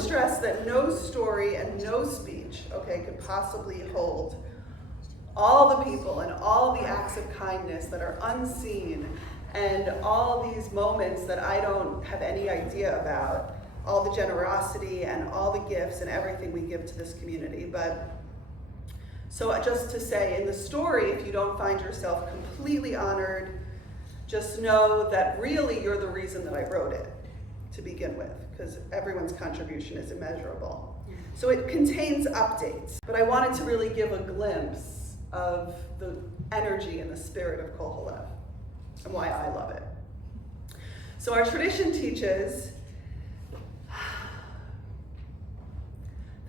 stress that no story and no speech, okay, could possibly hold all the people and all the acts of kindness that are unseen and all these moments that I don't have any idea about, all the generosity and all the gifts and everything we give to this community. But so just to say, in the story, if you don't find yourself completely honored, just know that really you're the reason that I wrote it to begin with, because everyone's contribution is immeasurable. So it contains updates, but I wanted to really give a glimpse of the energy and the spirit of Kol HaLev and why I love it. So our tradition teaches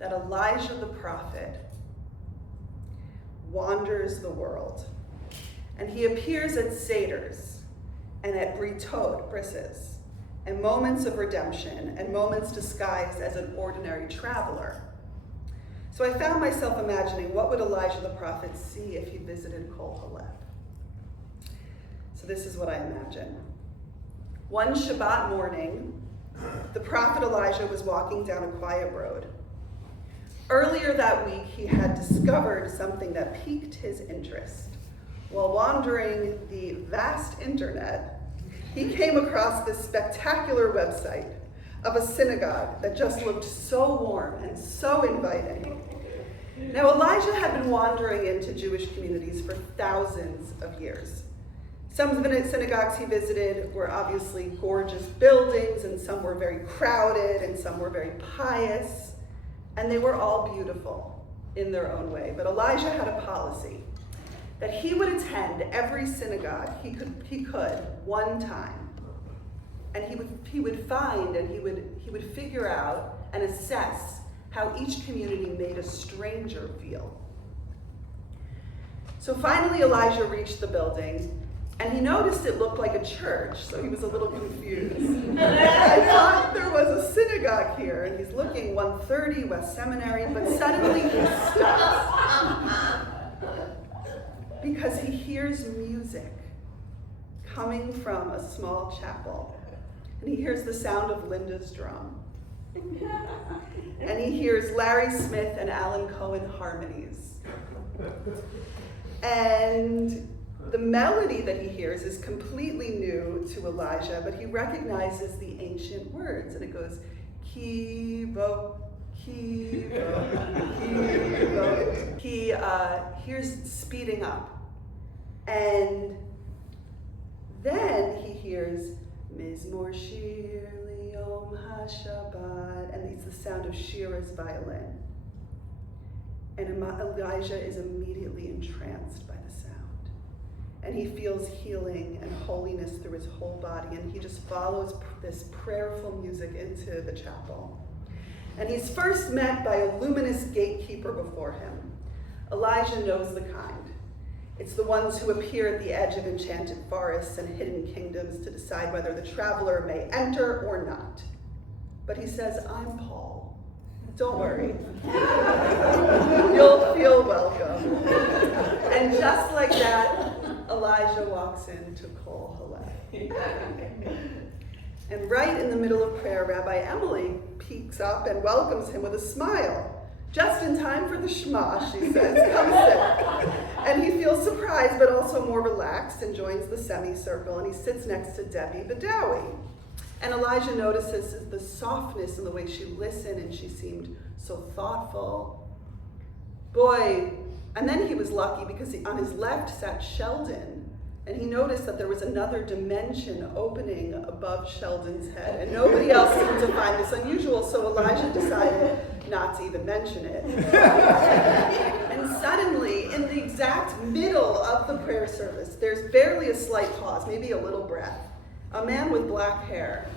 that Elijah the prophet wanders the world, and he appears at seders and at brisses and moments of redemption and moments disguised as an ordinary traveler. So I found myself imagining, what would Elijah the prophet see if he visited Kol HaLev? So this is what I imagine. One Shabbat morning, the prophet Elijah was walking down a quiet road. Earlier that week, he had discovered something that piqued his interest. While wandering the vast internet, he came across this spectacular website of a synagogue that just looked so warm and so inviting. Now, Elijah had been wandering into Jewish communities for thousands of years. Some of the synagogues he visited were obviously gorgeous buildings, and some were very crowded, and some were very pious, and they were all beautiful in their own way. But Elijah had a policy that he would attend every synagogue he could one time, and he would find and he would figure out and assess how each community made a stranger feel. So finally Elijah reached the building, and he noticed it looked like a church, so he was a little confused. I thought there was a synagogue here, and he's looking 130 West Seminary, but suddenly he stops because he hears music coming from a small chapel, and he hears the sound of Linda's drum, and he hears Larry Smith and Alan Cohen harmonies, and the melody that he hears is completely new to Elijah, but he recognizes the ancient words, and it goes, Kivo, Kivo, Kivo. He hears speeding up, and then he hears Mizmor Shir Liyom HaShabbat, and it's the sound of Shira's violin. And Elijah is immediately entranced by the sound. And he feels healing and holiness through his whole body, and he just follows this prayerful music into the chapel. And he's first met by a luminous gatekeeper before him. Elijah knows the kind. It's the ones who appear at the edge of enchanted forests and hidden kingdoms to decide whether the traveler may enter or not. But he says, I'm Paul. Don't worry. You'll feel welcome. And just like that, Elijah walks into Kol HaLev. And right in the middle of prayer, Rabbi Emily peeks up and welcomes him with a smile. Just in time for the Shema, she says, come sit. And he feels surprised, but also more relaxed, and joins the semicircle, and he sits next to Debbie Badawi. And Elijah notices the softness in the way she listened, and she seemed so thoughtful. Boy, and then he was lucky because on his left sat Sheldon, and he noticed that there was another dimension opening above Sheldon's head, and nobody else seemed to find this unusual, so Elijah decided not to even mention it. And suddenly, in the exact middle of the prayer service, there's barely a slight pause, maybe a little breath. A man with black hair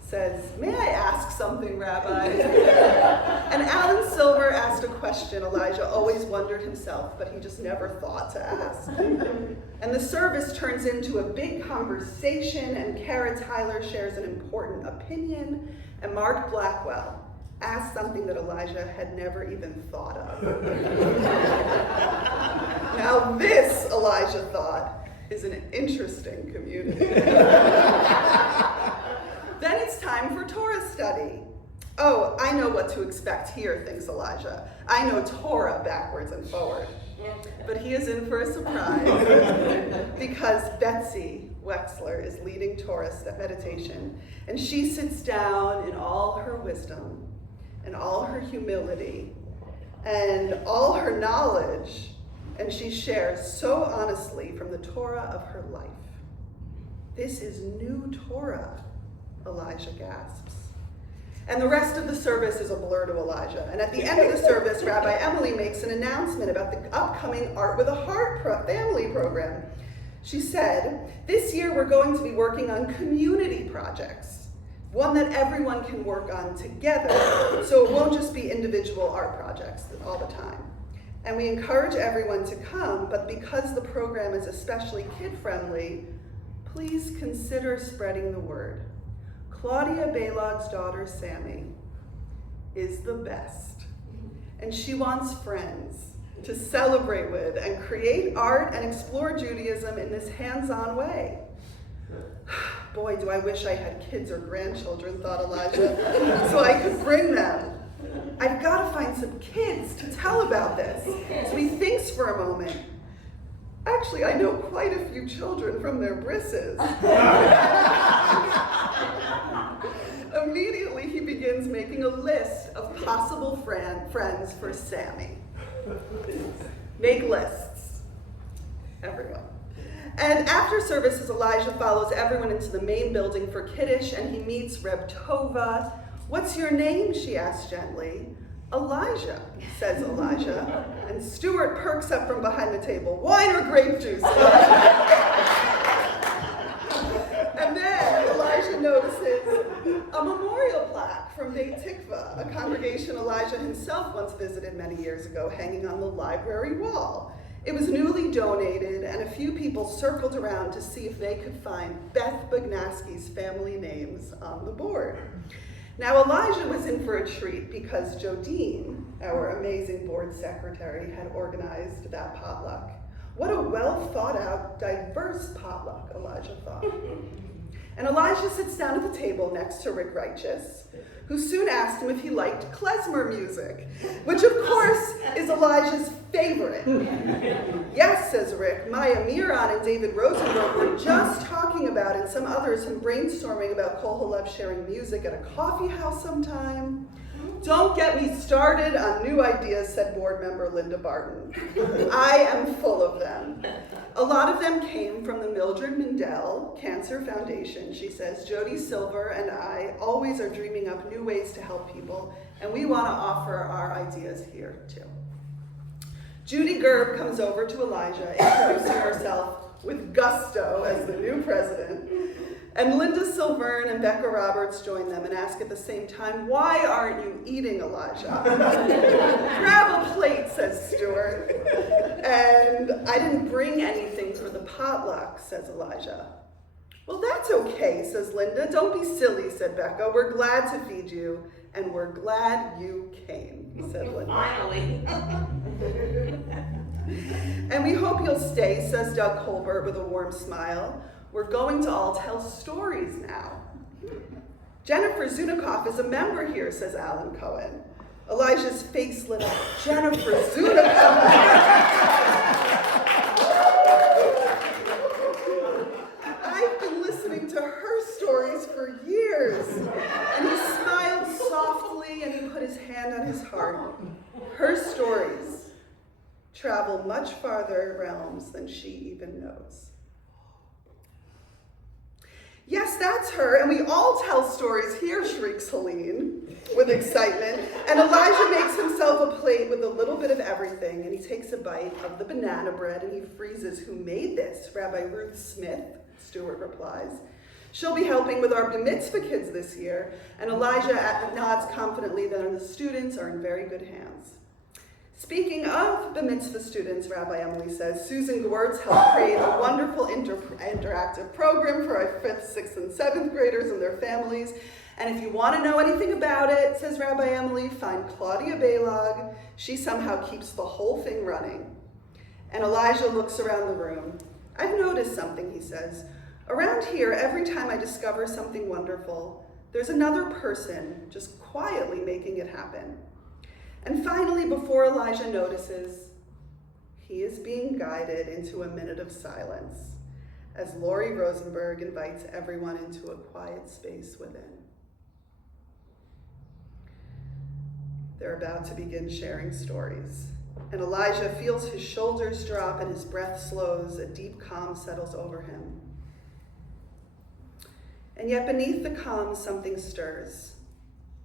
says, "May I ask something, Rabbi?" And Alan Silver asked a question Elijah always wondered himself, but he just never thought to ask. And the service turns into a big conversation, and Kara Tyler shares an important opinion, and Mark Blackwell asks something that Elijah had never even thought of. Now this, Elijah thought, is an interesting community. Then it's time for Torah study. Oh, I know what to expect here, thinks Elijah. I know Torah backwards and forward. But he is in for a surprise because Betsy Wexler is leading Torah meditation, and she sits down in all her wisdom and all her humility and all her knowledge, and she shares so honestly from the Torah of her life. This is new Torah, Elijah gasps. And the rest of the service is a blur to Elijah. And at the end of the service, Rabbi Emily makes an announcement about the upcoming Art with a Heart family program. She said, this year we're going to be working on community projects, one that everyone can work on together, so it won't just be individual art projects all the time. And we encourage everyone to come, but because the program is especially kid-friendly, please consider spreading the word. Claudia Balog's daughter, Sammy, is the best. And she wants friends to celebrate with and create art and explore Judaism in this hands-on way. Boy, do I wish I had kids or grandchildren, thought Elijah, so I could bring them. I've got to find some kids to tell about this. So he thinks for a moment. Actually, I know quite a few children from their brisses. Immediately, he begins making a list of possible friends for Sammy. Make lists, everyone. And after services, Elijah follows everyone into the main building for Kiddush, and he meets Reb Tova. What's your name? She asks gently. Elijah, says Elijah. And Stuart perks up from behind the table. Wine or grape juice? And then Elijah notices a memorial plaque from Beit Tikva, a congregation Elijah himself once visited many years ago, hanging on the library wall. It was newly donated, and a few people circled around to see if they could find Beth Bugnaski's family names on the board. Now, Elijah was in for a treat because Jodine, our amazing board secretary, had organized that potluck. What a well-thought-out, diverse potluck, Elijah thought. And Elijah sits down at the table next to Rick Righteous, who soon asked him if he liked klezmer music, which of course is Elijah's favorite. Yes, says Rick, Maya Miron and David Rosenberg were just talking about, and some others, some brainstorming about Kol HaLev sharing music at a coffee house sometime. Don't get me started on new ideas, said board member Linda Barton. I am full of them. A lot of them came from the Mildred Mindell Cancer Foundation. She says, Jody Silver and I always are dreaming up new ways to help people, and we want to offer our ideas here too. Judy Gerb comes over to Elijah, introducing herself with gusto as the new president. And Linda Silverne and Becca Roberts join them and ask at the same time, why aren't you eating, Elijah? Grab a plate, says Stuart. And I didn't bring anything for the potluck, says Elijah. Well, that's okay, says Linda. Don't be silly, said Becca. We're glad to feed you, and we're glad you came, said Linda. Finally. And we hope you'll stay, says Doug Colbert with a warm smile. We're going to all tell stories now. Jennifer Zunikoff is a member here, says Alan Cohen. Elijah's face lit up. Jennifer Zunikoff! I've been listening to her stories for years. And he smiled softly and he put his hand on his heart. Her stories travel much farther realms than she even knows. Yes, that's her, and we all tell stories here, shrieks Helene with excitement. And Elijah makes himself a plate with a little bit of everything, and he takes a bite of the banana bread, and he freezes. Who made this? Rabbi Ruth Smith, Stuart replies. She'll be helping with our bar mitzvah kids this year, and Elijah nods confidently that the students are in very good hands. Speaking of bar mitzvah students, Rabbi Emily says, Susan Gewurz helped create a wonderful interactive program for our 5th, 6th, and 7th graders and their families. And if you want to know anything about it, says Rabbi Emily, find Claudia Balog. She somehow keeps the whole thing running. And Elijah looks around the room. I've noticed something, he says. Around here, every time I discover something wonderful, There's another person just quietly making it happen. And finally, before Elijah notices, he is being guided into a minute of silence as Lori Rosenberg invites everyone into a quiet space within. They're about to begin sharing stories, and Elijah feels his shoulders drop and his breath slows. A deep calm settles over him. And yet beneath the calm, something stirs,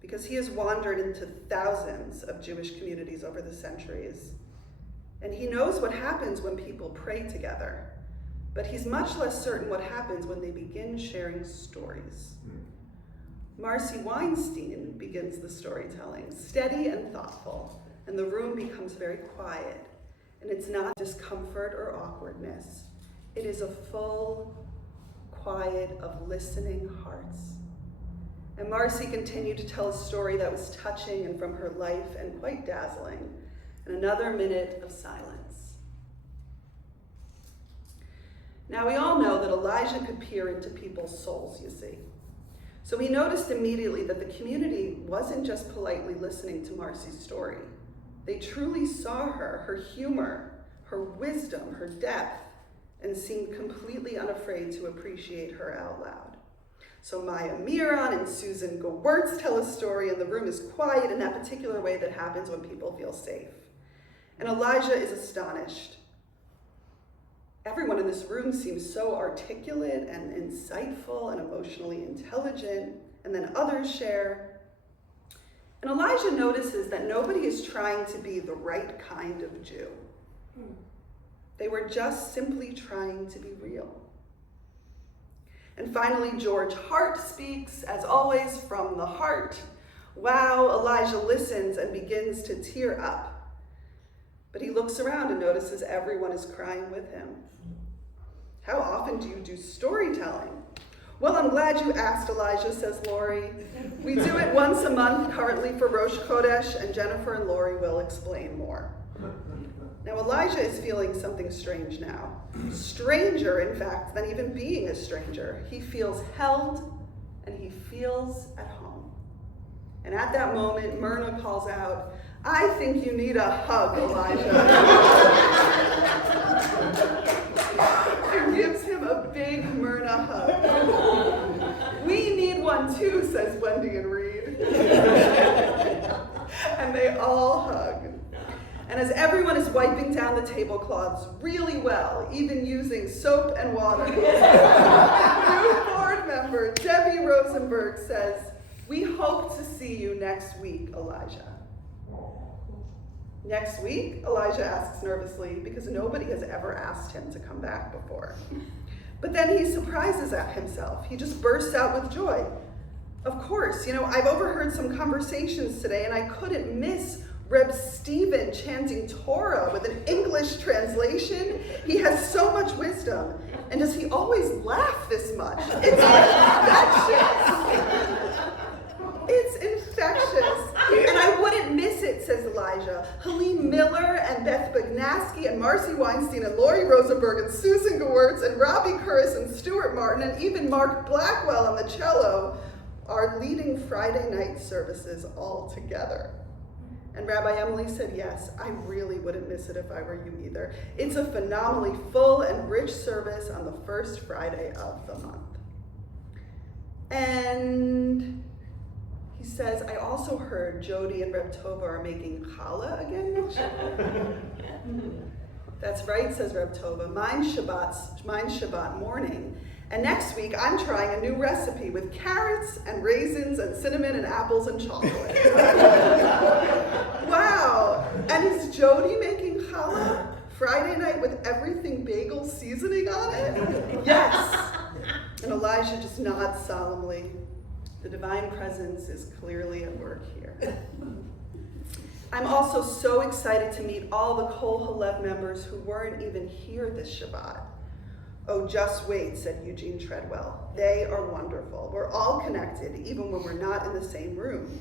because he has wandered into thousands of Jewish communities over the centuries. And he knows what happens when people pray together, but he's much less certain what happens when they begin sharing stories. Marcy Weinstein begins the storytelling, steady and thoughtful, and the room becomes very quiet. And it's not discomfort or awkwardness. It is a full quiet of listening hearts. And Marcy continued to tell a story that was touching and from her life and quite dazzling. And another minute of silence. Now we all know that Elijah could peer into people's souls, you see. So we noticed immediately that the community wasn't just politely listening to Marcy's story. They truly saw her, her humor, her wisdom, her depth, and seemed completely unafraid to appreciate her out loud. So Maya Miron and Susan Gewurtz tell a story, and the room is quiet in that particular way that happens when people feel safe. And Elijah is astonished. Everyone in this room seems so articulate and insightful and emotionally intelligent, and then others share. And Elijah notices that nobody is trying to be the right kind of Jew. They were just simply trying to be real. And finally, George Hart speaks, as always, from the heart. Wow, Elijah listens and begins to tear up. But he looks around and notices everyone is crying with him. How often do you do storytelling? Well, I'm glad you asked, Elijah, says Lori. We do it once a month currently for Rosh Chodesh, and Jennifer and Lori will explain more. Now, Elijah is feeling something strange now. Stranger, in fact, than even being a stranger. He feels held and he feels at home. And at that moment, Myrna calls out, I think you need a hug, Elijah. And gives him a big Myrna hug. We need one too, says Wendy and Reed. And they all hug. And as everyone is wiping down the tablecloths really well, even using soap and water, new board member Debbie Rosenberg says, we hope to see you next week, Elijah. Next week? Elijah asks nervously, because nobody has ever asked him to come back before. But then he surprises at himself. He just bursts out with joy. Of course, I've overheard some conversations today, and I couldn't miss Reb Stephen chanting Torah with an English translation. He has so much wisdom. And does he always laugh this much? It's infectious. It's infectious. And I wouldn't miss it, says Elijah. Helene Miller and Beth Bagnaski and Marcy Weinstein and Lori Rosenberg and Susan Gewurtz and Robbie Curris and Stuart Martin and even Mark Blackwell on the cello are leading Friday night services all together. And Rabbi Emily said, yes, I really wouldn't miss it if I were you either. It's a phenomenally full and rich service on the first Friday of the month. And he says, I also heard Jody and Reb Tova are making challah again next year. That's right, says Reb Tova. Mine's Shabbat morning. And next week, I'm trying a new recipe with carrots and raisins and cinnamon and apples and chocolate. Wow. And is Jody making challah Friday night with everything bagel seasoning on it? Yes. And Elijah just nods solemnly. The divine presence is clearly at work here. I'm also so excited to meet all the Kol HaLev members who weren't even here this Shabbat. Oh, just wait, said Eugene Treadwell. They are wonderful. We're all connected, even when we're not in the same room.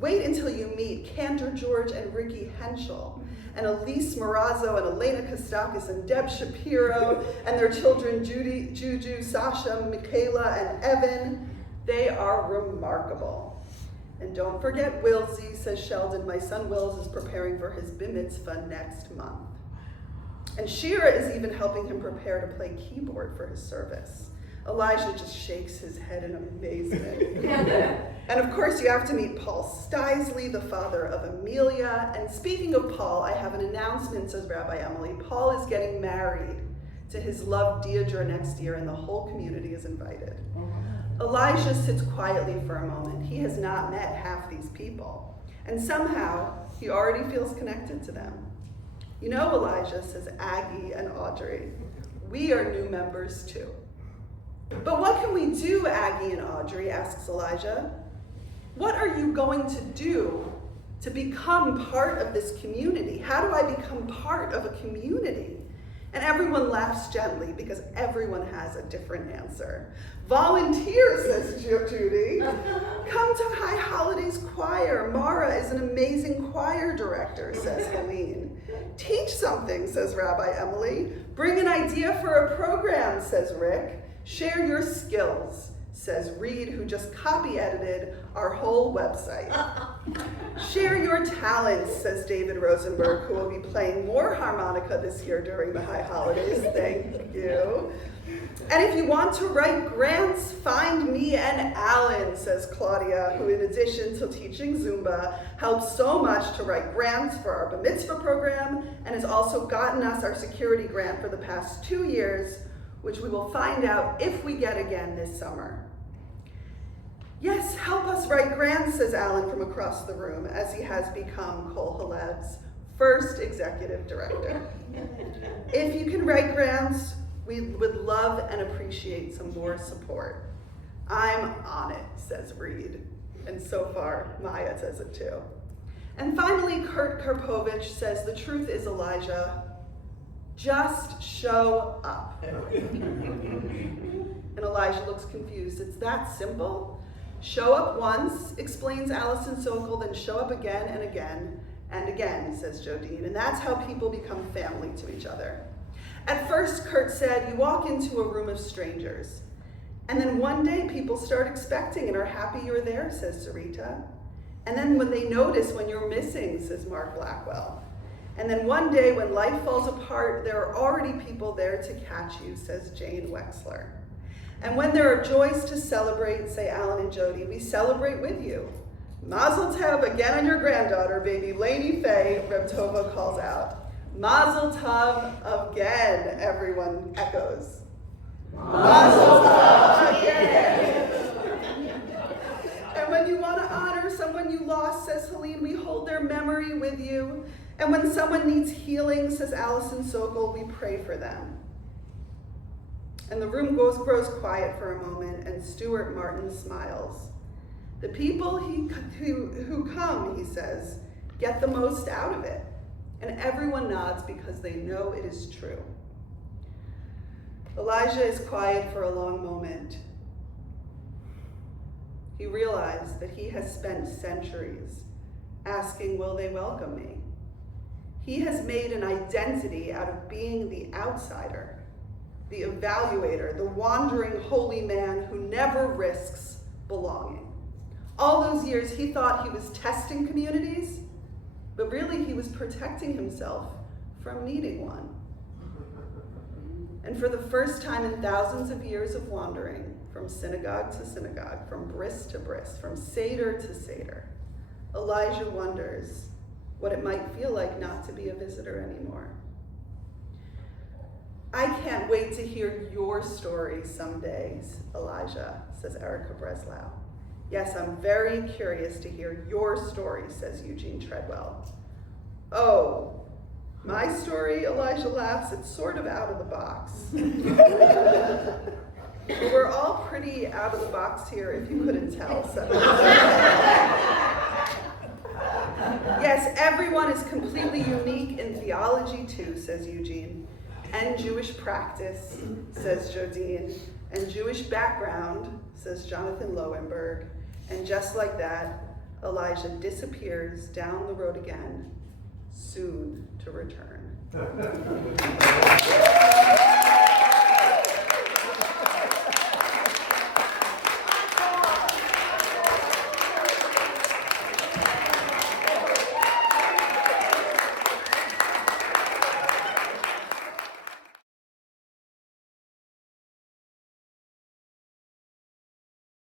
Wait until you meet Cantor George and Ricky Henschel, and Elise Morazzo and Elena Kostakis and Deb Shapiro, and their children Juju, Sasha, Michaela, and Evan. They are remarkable. And don't forget Willsy, says Sheldon. My son Wills is preparing for his bar mitzvah next month. And Shira is even helping him prepare to play keyboard for his service. Elijah just shakes his head in amazement. And of course, you have to meet Paul Steisley, the father of Amelia. And speaking of Paul, I have an announcement, says Rabbi Emily. Paul is getting married to his love Deirdre next year, and the whole community is invited. Elijah sits quietly for a moment. He has not met half these people. And somehow, he already feels connected to them. You know, Elijah, says Aggie and Audrey, we are new members too. But what can we do, Aggie and Audrey, asks Elijah. What are you going to do to become part of this community? How do I become part of a community? And everyone laughs gently because everyone has a different answer. Volunteer, says Judy. Come to High Holidays Choir. Mara is an amazing choir director, says Helene. Teach something, says Rabbi Emily. Bring an idea for a program, says Rick. Share your skills, says Reed, who just copy edited our whole website. Share your talents, says David Rosenberg, who will be playing more harmonica this year during the High Holidays. Thank you. And if you want to write grants, find me and Alan, says Claudia, who in addition to teaching Zumba, helps so much to write grants for our bar mitzvah program and has also gotten us our security grant for the past 2 years, which we will find out if we get again this summer. Yes, help us write grants, says Alan from across the room, as he has become Kol HaLev's first executive director. If you can write grants, we would love and appreciate some more support. I'm on it, says Reed. And so far, Maya says it too. And finally, Kurt Karpovich says, the truth is, Elijah, just show up. And Elijah looks confused. It's that simple? Show up once, explains Allison Sokol, then show up again and again and again, says Jodine. And that's how people become family to each other. At first, Kurt said, you walk into a room of strangers. And then one day people start expecting and are happy you're there, says Sarita. And then when they notice when you're missing, says Mark Blackwell. And then one day when life falls apart, there are already people there to catch you, says Jane Wexler. And when there are joys to celebrate, say Alan and Jody, we celebrate with you. Mazel tov again on your granddaughter, baby Lainey Faye, Reb Tova calls out. Mazel tov again, everyone echoes. Mazel tov again. And when you want to honor someone you lost, says Helene, we hold their memory with you. And when someone needs healing, says Allison Sokol, we pray for them. And the room grows quiet for a moment, and Stuart Martin smiles. The people who come, he says, get the most out of it. And everyone nods because they know it is true. Elijah is quiet for a long moment. He realized that he has spent centuries asking, will they welcome me? He has made an identity out of being the outsider, the evaluator, the wandering holy man who never risks belonging. All those years he thought he was testing communities, but really he was protecting himself from needing one. And for the first time in thousands of years of wandering, from synagogue to synagogue, from bris to bris, from seder to seder, Elijah wonders what it might feel like not to be a visitor anymore. I can't wait to hear your story someday, Elijah, says Erica Breslau. Yes, I'm very curious to hear your story, says Eugene Treadwell. Oh, my story, Elijah laughs, it's sort of out of the box. We're all pretty out of the box here, if you couldn't tell. So. Yes, everyone is completely unique in theology too, says Eugene, and Jewish practice, says Jodine, and Jewish background, says Jonathan Lowenberg, and just like that, Elijah disappears down the road again, soon to return.